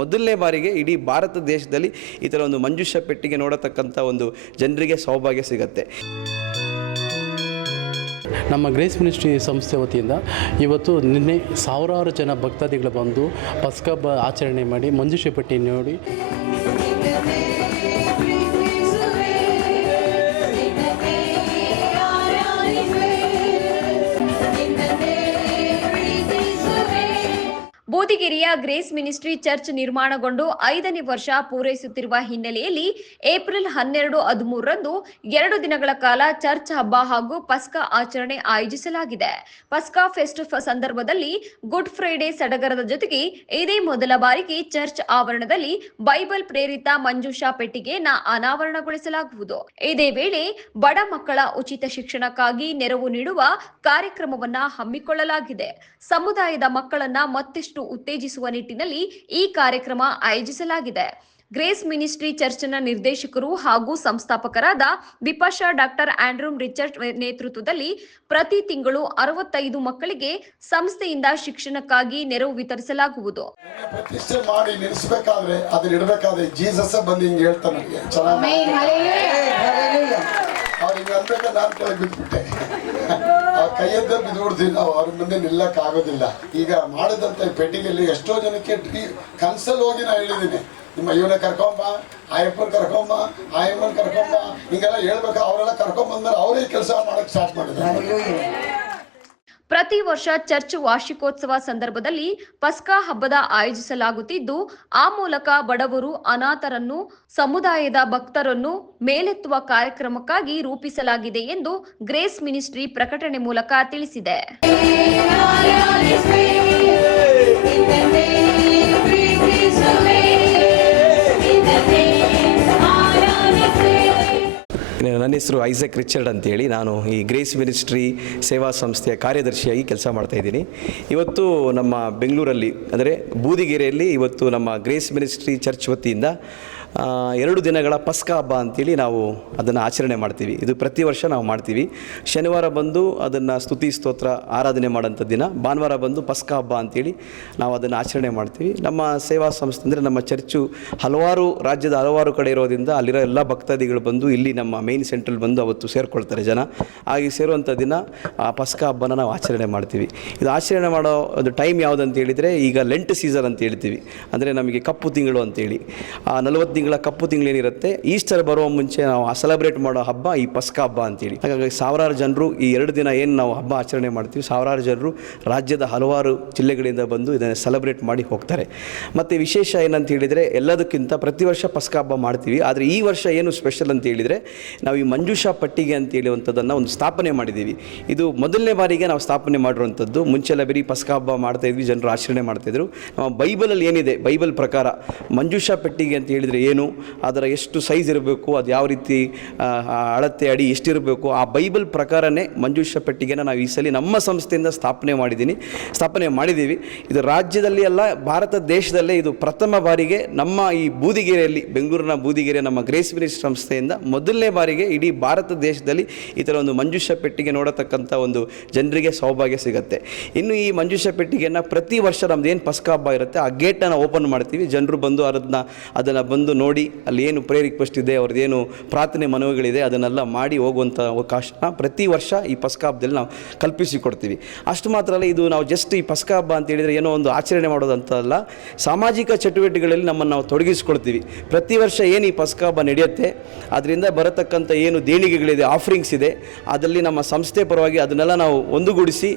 ಮೊದಲನೇ ಬಾರಿಗೆ ಇಡೀ ಭಾರತ ದೇಶದಲ್ಲಿ ಈ ಥರ ಒಂದು ಮಂಜುಷ ಪೆಟ್ಟಿಗೆ ನೋಡತಕ್ಕಂಥ ಒಂದು ಜನರಿಗೆ ಸೌಭಾಗ್ಯ ಸಿಗುತ್ತೆ. ನಮ್ಮ ಗ್ರೇಸ್ ಮಿನಿಸ್ಟ್ರಿ ಸಂಸ್ಥೆ ವತಿಯಿಂದ ಇವತ್ತು ನಿನ್ನೆ ಸಾವಿರಾರು ಜನ ಭಕ್ತಾದಿಗಳು ಬಂದು ಪಸ್ಕ ಹಬ್ಬ ಆಚರಣೆ ಮಾಡಿ ಮಂಜುಷೆ ಪಟ್ಟಿ ನೋಡಿ. ಗ್ರೇಸ್ ಮಿನಿಸ್ಟ್ರಿ ಚರ್ಚ್ ನಿರ್ಮಾಣಗೊಂಡು ಐದನೇ ವರ್ಷ ಪೂರೈಸುತ್ತಿರುವ ಹಿನ್ನೆಲೆಯಲ್ಲಿ ಏಪ್ರಿಲ್ ಹನ್ನೆರಡು ಹದಿಮೂರರಂದು ಎರಡು ದಿನಗಳ ಕಾಲ ಚರ್ಚ್ ಹಬ್ಬ ಹಾಗೂ ಪಸ್ಕಾ ಆಚರಣೆ ಆಯೋಜಿಸಲಾಗಿದೆ. ಪಸ್ಕಾ ಫೆಸ್ಟ್ ಸಂದರ್ಭದಲ್ಲಿ ಗುಡ್ ಫ್ರೈಡೆ ಸಡಗರದ ಜೊತೆಗೆ ಇದೇ ಮೊದಲ ಬಾರಿಗೆ ಚರ್ಚ್ ಆವರಣದಲ್ಲಿ ಬೈಬಲ್ ಪ್ರೇರಿತ ಮಂಜುಷಾ ಪೆಟ್ಟಿಗೆಯನ್ನ ಅನಾವರಣಗೊಳಿಸಲಾಗುವುದು. ಇದೇ ವೇಳೆ ಬಡ ಮಕ್ಕಳ ಉಚಿತ ಶಿಕ್ಷಣಕ್ಕಾಗಿ ನೆರವು ನೀಡುವ ಕಾರ್ಯಕ್ರಮವನ್ನ ಹಮ್ಮಿಕೊಳ್ಳಲಾಗಿದೆ. ಸಮುದಾಯದ ಮಕ್ಕಳನ್ನ ಮತ್ತಿಷ್ಟು ಉತ್ತೇಜಿಸುವ ನಿಟ್ಟಿನಲ್ಲಿ ಈ ಕಾರ್ಯಕ್ರಮ ಆಯೋಜಿಸಲಾಗಿದೆ. ಗ್ರೇಸ್ ಮಿನಿಸ್ಟ್ರಿ ಚರ್ಚ್ನ ನಿರ್ದೇಶಕರು ಹಾಗೂ ಸಂಸ್ಥಾಪಕರಾದ ಬಿಪಾಶಾ ಡಾಕ್ಟರ್ ಆಂಡ್ರೂಮ್ ರಿಚರ್ಡ್ ನೇತೃತ್ವದಲ್ಲಿ ಪ್ರತಿ ತಿಂಗಳು ಅರವತ್ತೈದು ಮಕ್ಕಳಿಗೆ ಸಂಸ್ಥೆಯಿಂದ ಶಿಕ್ಷಣಕ್ಕಾಗಿ ನೆರವು ವಿತರಿಸಲಾಗುವುದು. ಪ್ರತಿಷ್ಠೆ ಮಾಡಿ ನಿಲ್ಲಿಸಬೇಕಾದ್ರೆ ಅದನ್ನ ಇಡಬೇಕಾದ್ರೆ ಜೀಸಸ್ ಬಂದು ಹಿಂಗೆ ಹೇಳ್ತಾನೆ ಹಿಂಗೆ ಅನ್ಬೇಕಾದ್ರೆ ನಾನು ಕೆಳಗೆ ಬಿದ್ದುಬಿಟ್ಟೆ ಅವ್ರ ಕೈಯದ್ದ ಬಿದ್ದುಬಿಡ್ತೀವಿ ನಾವು, ಅವ್ರ ಮುಂದೆ ನಿಲ್ಲಕ್ ಆಗೋದಿಲ್ಲ. ಈಗ ಮಾಡಿದಂತ ಪೆಟ್ಟಿಗೆಯಲ್ಲಿ ಎಷ್ಟೋ ಜನಕ್ಕೆ ಕನ್ಸಲ್ಲಿ ಹೋಗಿ ನಾ ಹೇಳಿದ್ದೀನಿ. ನಿಮ್ಮ ಇವನ ಕರ್ಕೊಂಬ, ಆಯಪ್ಪನ ಕರ್ಕೊಂಬ, ಆಯಮ್ಮನ ಕರ್ಕೊಂಬ, ಹಿಂಗೆಲ್ಲ ಹೇಳ್ಬೇಕು, ಅವರೆಲ್ಲ ಕರ್ಕೊಂಬಂದ್ಮೇಲೆ ಅವರೇ ಕೆಲಸ ಮಾಡಕ್ ಸ್ಟಾರ್ಟ್ ಮಾಡಿದ್ದಾರೆ. ಪ್ರತಿ ವರ್ಷ ಚರ್ಚ್ ವಾರ್ಷಿಕೋತ್ಸವ ಸಂದರ್ಭದಲ್ಲಿ ಪಸ್ಕಾ ಹಬ್ಬದ ಆಯೋಜಿಸಲಾಗುತ್ತಿದ್ದು, ಆ ಮೂಲಕ ಬಡವರು ಅನಾಥರನ್ನು, ಸಮುದಾಯದ ಭಕ್ತರನ್ನು ಮೇಲೆತ್ತುವ ಕಾರ್ಯಕ್ರಮಕ್ಕಾಗಿ ರೂಪಿಸಲಾಗಿದೆ ಎಂದು ಗ್ರೇಸ್ ಮಿನಿಸ್ಟ್ರಿ ಪ್ರಕಟಣೆ ಮೂಲಕ ತಿಳಿಸಿದೆ. ನನ್ನ ಹೆಸರು ಐಸಕ್ ರಿಚರ್ಡ್ ಅಂತೇಳಿ ನಾನು ಈ ಗ್ರೇಸ್ ಮಿನಿಸ್ಟ್ರಿ ಸೇವಾ ಸಂಸ್ಥೆಯ ಕಾರ್ಯದರ್ಶಿಯಾಗಿ ಕೆಲಸ ಮಾಡ್ತಾ ಇದ್ದೀನಿ. ಇವತ್ತು ನಮ್ಮ ಬೆಂಗಳೂರಲ್ಲಿ, ಅಂದರೆ ಬೂದಿಗೆರೆಯಲ್ಲಿ ಇವತ್ತು ನಮ್ಮ ಗ್ರೇಸ್ ಮಿನಿಸ್ಟ್ರಿ ಚರ್ಚ್ ವತಿಯಿಂದ ಎರಡು ದಿನಗಳ ಪಸ್ಕ ಹಬ್ಬ ಅಂತೇಳಿ ನಾವು ಅದನ್ನು ಆಚರಣೆ ಮಾಡ್ತೀವಿ. ಇದು ಪ್ರತಿ ವರ್ಷ ನಾವು ಮಾಡ್ತೀವಿ. ಶನಿವಾರ ಬಂದು ಅದನ್ನು ಸ್ತುತಿ, ಸ್ತೋತ್ರ, ಆರಾಧನೆ ಮಾಡೋಂಥ ದಿನ. ಭಾನುವಾರ ಬಂದು ಪಸ್ಕ ಹಬ್ಬ ಅಂತೇಳಿ ನಾವು ಅದನ್ನು ಆಚರಣೆ ಮಾಡ್ತೀವಿ. ನಮ್ಮ ಸೇವಾ ಸಂಸ್ಥೆ ಅಂದರೆ ನಮ್ಮ ಚರ್ಚು ಹಲವಾರು ರಾಜ್ಯದ ಹಲವಾರು ಕಡೆ ಇರೋದ್ರಿಂದ ಅಲ್ಲಿರೋ ಎಲ್ಲ ಭಕ್ತಾದಿಗಳು ಬಂದು ಇಲ್ಲಿ ನಮ್ಮ ಮೇನ್ ಸೆಂಟ್ರಲ್ಲಿ ಬಂದು ಅವತ್ತು ಸೇರಿಕೊಳ್ತಾರೆ ಜನ. ಹಾಗೆ ಸೇರುವಂಥ ದಿನ ಆ ಪಸ್ಕ ಹಬ್ಬನ ನಾವು ಆಚರಣೆ ಮಾಡ್ತೀವಿ. ಇದು ಆಚರಣೆ ಮಾಡೋ ಒಂದು ಟೈಮ್ ಯಾವುದು ಅಂತ ಹೇಳಿದರೆ ಈಗ ಲೆಂಟ್ ಸೀಸನ್ ಅಂತ ಹೇಳ್ತೀವಿ. ಅಂದರೆ ನಮಗೆ ಕಪ್ಪು ತಿಂಗಳು ಅಂತೇಳಿ. ಆ ನಲವತ್ತು ತಿಂಗಳ, ಕಪ್ಪು ತಿಂಗಳೇನಿರುತ್ತೆ ಈಸ್ಟರ್ ಬರುವ ಮುಂಚೆ ನಾವು ಸೆಲೆಬ್ರೇಟ್ ಮಾಡೋ ಹಬ್ಬ ಈ ಪಸ್ಕ ಹಬ್ಬ ಅಂತೇಳಿ. ಹಾಗಾಗಿ ಸಾವಿರಾರು ಜನರು ಈ ಎರಡು ದಿನ ಏನು ನಾವು ಹಬ್ಬ ಆಚರಣೆ ಮಾಡ್ತೀವಿ, ಸಾವಿರಾರು ಜನರು ರಾಜ್ಯದ ಹಲವಾರು ಜಿಲ್ಲೆಗಳಿಂದ ಬಂದು ಇದನ್ನು ಸೆಲೆಬ್ರೇಟ್ ಮಾಡಿ ಹೋಗ್ತಾರೆ. ಮತ್ತು ವಿಶೇಷ ಏನಂತ ಹೇಳಿದರೆ, ಎಲ್ಲದಕ್ಕಿಂತ ಪ್ರತಿ ವರ್ಷ ಪಸ್ಕ ಹಬ್ಬ ಮಾಡ್ತೀವಿ. ಆದರೆ ಈ ವರ್ಷ ಏನು ಸ್ಪೆಷಲ್ ಅಂತ ಹೇಳಿದರೆ, ನಾವು ಈ ಮಂಜುಷಾ ಪಟ್ಟಿಗೆ ಅಂತ ಹೇಳುವಂಥದ್ದನ್ನು ಒಂದು ಸ್ಥಾಪನೆ ಮಾಡಿದ್ದೀವಿ. ಇದು ಮೊದಲನೇ ಬಾರಿಗೆ ನಾವು ಸ್ಥಾಪನೆ ಮಾಡಿರುವಂಥದ್ದು. ಮುಂಚೆಲ್ಲ ಬರೀ ಪಸ್ಕ ಹಬ್ಬ ಮಾಡ್ತಾ ಇದ್ವಿ, ಜನರು ಆಚರಣೆ ಮಾಡ್ತಾಯಿದ್ರು ನಮ್ಮ ಬೈಬಲಲ್ಲಿ ಏನಿದೆ, ಬೈಬಲ್ ಪ್ರಕಾರ ಮಂಜುಷಾ ಪೆಟ್ಟಿಗೆ ಅಂತ ಹೇಳಿದರೆ ಏನು, ಅದರ ಎಷ್ಟು ಸೈಜ್ ಇರಬೇಕು, ಅದು ಯಾವ ರೀತಿ ಅಳತೆ ಅಡಿ ಎಷ್ಟಿರಬೇಕು, ಆ ಬೈಬಲ್ ಪ್ರಕಾರನೇ ಮಂಜುಷಾ ಪೆಟ್ಟಿಗೆನ ನಾವು ಈ ಸಲ ನಮ್ಮ ಸಂಸ್ಥೆಯಿಂದ ಸ್ಥಾಪನೆ ಮಾಡಿದ್ದೀನಿ. ಸ್ಥಾಪನೆ ಮಾಡಿದ್ದೀವಿ. ಇದು ರಾಜ್ಯದಲ್ಲಿ ಅಲ್ಲ, ಭಾರತ ದೇಶದಲ್ಲೇ ಇದು ಪ್ರಥಮ ಬಾರಿಗೆ ನಮ್ಮ ಈ ಬೂದಿಗೆರೆಯಲ್ಲಿ, ಬೆಂಗಳೂರಿನ ಬೂದಿಗೆರೆ ನಮ್ಮ ಗ್ರೇಸ್ ಮಿನಿಸ್ಟ್ರಿ ಸಂಸ್ಥೆಯಿಂದ ಮೊದಲನೇ ಬಾರಿಗೆ ಇಡೀ ಭಾರತ ದೇಶದಲ್ಲಿ ಈ ಥರ ಒಂದು ಮಂಜುಷ ಪೆಟ್ಟಿಗೆ ನೋಡತಕ್ಕಂಥ ಒಂದು ಜನರಿಗೆ ಸೌಭಾಗ್ಯ ಸಿಗುತ್ತೆ. ಇನ್ನು ಈ ಮಂಜುಷ ಪೆಟ್ಟಿಗೆಯನ್ನು ಪ್ರತಿ ವರ್ಷ ನಮ್ದು ಏನು ಪಸ್ಕ ಹಬ್ಬ ಇರುತ್ತೆ, ಆ ಗೇಟನ್ನು ಓಪನ್ ಮಾಡ್ತೀವಿ. ಜನರು ಬಂದು ಅದನ್ನ, ಅದನ್ನು ಬಂದು ನೋಡಿ ಅಲ್ಲಿ ಏನು ಪ್ರೇ ರಿಕ್ವೆಸ್ಟ್ ಇದೆ ಅವ್ರದ್ದೇನು ಪ್ರಾರ್ಥನೆ ಮನವಿಗಳಿದೆ, ಅದನ್ನೆಲ್ಲ ಮಾಡಿ ಹೋಗುವಂಥ ಅವಕಾಶ ಪ್ರತಿ ವರ್ಷ ಈ ಪಸ್ಕ ಹಬ್ಬದಲ್ಲಿ ನಾವು ಕಲ್ಪಿಸಿಕೊಡ್ತೀವಿ ಅಷ್ಟು ಮಾತ್ರ ಅಲ್ಲ, ಇದು ನಾವು ಜಸ್ಟ್ ಈ ಪಸ್ಕ ಹಬ್ಬ ಅಂತ ಹೇಳಿದರೆ ಏನೋ ಒಂದು ಆಚರಣೆ ಮಾಡೋದಂತ ಅಲ್ಲ ಸಾಮಾಜಿಕ ಚಟುವಟಿಕೆಗಳಲ್ಲಿ ನಮ್ಮನ್ನು ನಾವು ತೊಡಗಿಸ್ಕೊಳ್ತೀವಿ. ಪ್ರತಿ ವರ್ಷ ಏನು ಈ ಪಸ್ಕ ಹಬ್ಬ ನಡೆಯುತ್ತೆ, ಅದರಿಂದ ಬರತಕ್ಕಂಥ ಏನು ದೇಣಿಗೆಗಳಿದೆ ಆಫರಿಂಗ್ಸ್ ಇದೆ ಅದರಲ್ಲಿ ನಮ್ಮ ಸಂಸ್ಥೆ ಪರವಾಗಿ ಅದನ್ನೆಲ್ಲ ನಾವು ಒಂದುಗೂಡಿಸಿ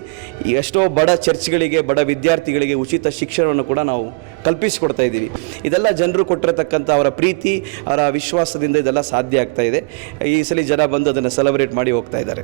ಎಷ್ಟೋ ಬಡ ಚರ್ಚ್ಗಳಿಗೆ, ಬಡ ವಿದ್ಯಾರ್ಥಿಗಳಿಗೆ ಉಚಿತ ಶಿಕ್ಷಣವನ್ನು ಕೂಡ ನಾವು ಕಲ್ಪಿಸಿಕೊಡ್ತಾ ಇದ್ದೀವಿ. ಇದೆಲ್ಲ ಜನರು ಕೊಟ್ಟಿರತಕ್ಕಂಥ ಅವರ ಪ್ರೀತಿ, ಅವರ ವಿಶ್ವಾಸದಿಂದ ಇದೆಲ್ಲ ಸಾಧ್ಯ ಆಗ್ತಾ ಇದೆ. ಈ ಸಲ ಜನ ಬಂದು ಅದನ್ನು ಸೆಲೆಬ್ರೇಟ್ ಮಾಡಿ ಹೋಗ್ತಾ ಇದ್ದಾರೆ.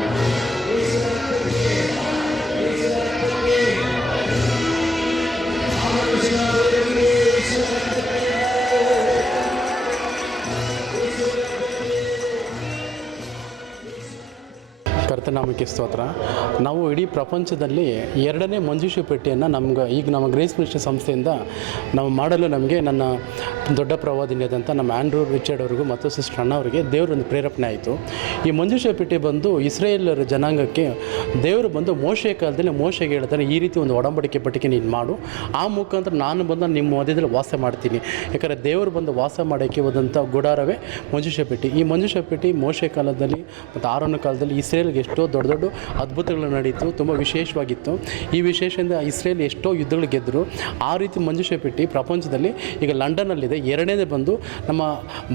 ಕರ್ತನಾಮಕ್ಕೆ ಸ್ತೋತ್ರ ನಾವು ಇಡೀ ಪ್ರಪಂಚದಲ್ಲಿ ಎರಡನೇ ಮಂಜುಷಿ ಪೆಟ್ಟಿಯನ್ನು ನಮ್ಗೆ ಈಗ ನಮ್ಮ ಗ್ರೇಸ್ ಮಿನಿಸ್ಟರ್ ಸಂಸ್ಥೆಯಿಂದ ನಾವು ಮಾಡಲು ನಮಗೆ ನನ್ನ ದೊಡ್ಡ ಪ್ರವಾದಿನಿಯಾದಂಥ ನಮ್ಮ ಆ್ಯಂಡ್ರೂ ರಿಚರ್ಡ್ ಅವ್ರಿಗೂ ಮತ್ತು ಸಿಸ್ಟರ್ ಅಣ್ಣ ಅವರಿಗೆ ದೇವರೊಂದು ಪ್ರೇರೇಪಣೆ ಆಯಿತು. ಈ ಮಂಜುಷ ಪೆಟ್ಟಿ ಬಂದು ಇಸ್ರೇಲರ ಜನಾಂಗಕ್ಕೆ ದೇವರು ಬಂದು ಮೋಶೆ ಕಾಲದಲ್ಲಿ ಮೋಶೆಗೆ ಹೇಳ್ತಾನೆ, ಈ ರೀತಿ ಒಂದು ಒಡಂಬಡಿಕೆ ಪಟ್ಟಿಗೆ ನೀನು ಮಾಡು. ಆ ಮುಖಾಂತರ ನಾನು ಬಂದು ನಿಮ್ಮ ಮಧ್ಯದಲ್ಲಿ ವಾಸ ಮಾಡ್ತೀನಿ. ಯಾಕಂದರೆ ದೇವರು ಬಂದು ವಾಸ ಮಾಡೋಕ್ಕೆ ಹೋದಂಥ ಗುಡಾರವೇ ಮಂಜುಷ ಪೆಟ್ಟಿ. ಈ ಮಂಜುಷ ಪೆಟ್ಟಿ ಮೋಶೆ ಕಾಲದಲ್ಲಿ ಮತ್ತು ಆರೋನ ಕಾಲದಲ್ಲಿ ಇಸ್ರೇಲ್ಗೆ ಎಷ್ಟೋ ದೊಡ್ಡ ದೊಡ್ಡ ಅದ್ಭುತಗಳು ನಡೀತು, ತುಂಬ ವಿಶೇಷವಾಗಿತ್ತು. ಈ ವಿಶೇಷದಿಂದ ಇಸ್ರೇಲ್ ಎಷ್ಟೋ ಯುದ್ಧಗಳು ಗೆದ್ದರು ಆ ರೀತಿ ಮಂಜುಷೆ ಪೆಟ್ಟಿ ಪ್ರಪಂಚದಲ್ಲಿ ಈಗ ಲಂಡನ್ನಲ್ಲಿದೆ. ಎರಡನೇದೇ ಬಂದು ನಮ್ಮ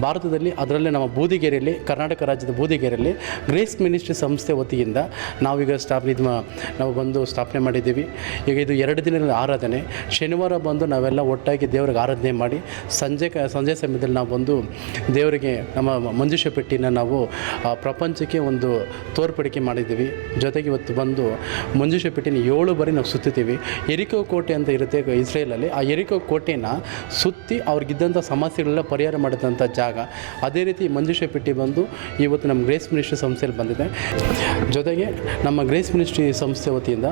ಭಾರತದಲ್ಲಿ, ಅದರಲ್ಲೇ ನಮ್ಮ ಬೂದಿಗೆರೆಯಲ್ಲಿ, ಕರ್ನಾಟಕ ರಾಜ್ಯದ ಬೂದಿಗೆರೆಯಲ್ಲಿ ಗ್ರೇಸ್ ಮಿನಿಸ್ಟ್ರಿ ಸಂಸ್ಥೆ ವತಿಯಿಂದ ನಾವೀಗ ಸ್ಟಾಪ್ ಇದು ನಾವು ಬಂದು ಸ್ಥಾಪನೆ ಮಾಡಿದ್ದೀವಿ. ಈಗ ಇದು ಎರಡು ದಿನದ ಆರಾಧನೆ. ಶನಿವಾರ ಬಂದು ನಾವೆಲ್ಲ ಒಟ್ಟಾಗಿ ದೇವರಿಗೆ ಆರಾಧನೆ ಮಾಡಿ, ಸಂಜೆ ಸಂಜೆ ಸಮಯದಲ್ಲಿ ನಾವು ಬಂದು ದೇವರಿಗೆ ನಮ್ಮ ಮಂಜುಷ ಪೆಟ್ಟಿನ ನಾವು ಪ್ರಪಂಚಕ್ಕೆ ಒಂದು ತೋರ್ಪಡಿಕೆ ಮಾಡಿದ್ದೀವಿ. ಜೊತೆಗೆ ಇವತ್ತು ಬಂದು ಮಂಜುಷ ಪೆಟ್ಟಿನ ಏಳು ಬಾರಿ ನಾವು ಸುತ್ತಿದ್ದೀವಿ. ಎರಿಕೋ ಕೋಟೆ ಅಂತ ಇರುತ್ತೆ ಇಸ್ರೇಲಲ್ಲಿ. ಆ ಎರಿಕೋ ಕೋಟೆನ ಸುತ್ತಿ ಅವ್ರಿಗಿದ್ದಂಥ ಸಮಸ್ಯೆಗಳೆಲ್ಲ ಪರಿಹಾರ ಮಾಡಿದಂಥ ಜಾಗ. ಅದೇ ರೀತಿ ಮಂಜುಷ ಪೆಟ್ಟಿ ಬಂದು ಇವತ್ತು ನಮ್ಮ ಗ್ರೇಸ್ ಮಿನಿಸ್ಟ್ರಿ ಸಂಸ್ಥೆಯಲ್ಲಿ ಬಂದಿದೆ. ಜೊತೆಗೆ ನಮ್ಮ ಗ್ರೇಸ್ ಮಿನಿಸ್ಟ್ರಿ ಸಂಸ್ಥೆ ವತಿಯಿಂದ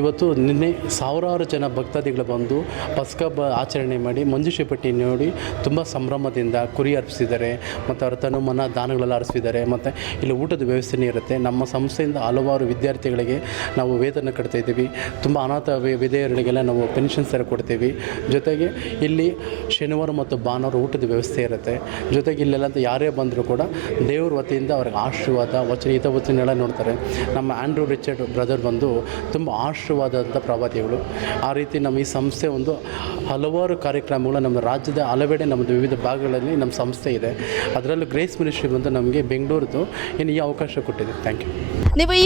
ಇವತ್ತು ನಿನ್ನೆ ಸಾವಿರಾರು ಜನ ಭಕ್ತಾದಿಗಳು ಬಂದು ಪಸ್ಕ ಆಚರಣೆ ಮಾಡಿ ಮಂಜುಷ ಪಟ್ಟಿ ನೋಡಿ ತುಂಬ ಸಂಭ್ರಮದಿಂದ ಕುರಿ ಅರ್ಪಿಸಿದ್ದಾರೆ. ಮತ್ತು ಅವ್ರ ತನು ಮನ ದಾನಗಳೆಲ್ಲ ಅರ್ಪಿಸಿದ್ದಾರೆ. ಮತ್ತು ಇಲ್ಲಿ ಊಟದ ವ್ಯವಸ್ಥೆನೇ ಇರುತ್ತೆ. ನಮ್ಮ ಸಂಸ್ಥೆಯಿಂದ ಹಲವಾರು ವಿದ್ಯಾರ್ಥಿಗಳಿಗೆ ನಾವು ವೇತನ ಕಟ್ತಾ ಇದ್ದೀವಿ. ತುಂಬ ಅನಾಥ ವಿಧೇಯರಿಗೆಲ್ಲ ನಾವು ಪೆನ್ಷನ್ ಸರ ಕೊಡ್ತೀವಿ. ಜೊತೆಗೆ ಇಲ್ಲಿ ಶನಿವಾರ ಮತ್ತು ಭಾನುವಾರ ಊಟದ ವ್ಯವಸ್ಥೆ ಇರುತ್ತೆ. ಜೊತೆಗೆ ಇಲ್ಲೆಲ್ಲ ಅಂತ ಯಾರೇ ಬಂದರೂ ಕೂಡ ದೇವ್ರ ವತಿಯಿಂದ ಅವ್ರಿಗೆ ಆಶೀರ್ವಾದ, ವಚನ ಹಿತವಚನೆಲ್ಲ ನೋಡ್ತಾರೆ. ನಮ್ಮ ಆ್ಯಂಡ್ರೂ ರಿಚರ್ಡ್ ಬ್ರದರ್ ಬಂದು ತುಂಬ ಆಶೀರ್ವಾದಂಥ ಪ್ರವಾದಿಗಳು. ಆ ರೀತಿ ನಮ್ಮ ಈ ಸಂಸ್ಥೆ ಒಂದು ಹಲವಾರು ಕಾರ್ಯಕ್ರಮಗಳು ನಮ್ಮ ರಾಜ್ಯದ ಹಲವೆಡೆ ನಮ್ಮದು ವಿವಿಧ ಭಾಗಗಳಲ್ಲಿ ನಮ್ಮ ಸಂಸ್ಥೆ ಇದೆ. ಅದರಲ್ಲೂ ಗ್ರೇಸ್ ಮಿನಿಸ್ಟ್ರಿ ಬಂದು ನಮಗೆ ಬೆಂಗಳೂರದು ಇನ್ನು ಈ ಅವಕಾಶ ಕೊಟ್ಟಿದೆ. Thank you. ನೀವು ಈ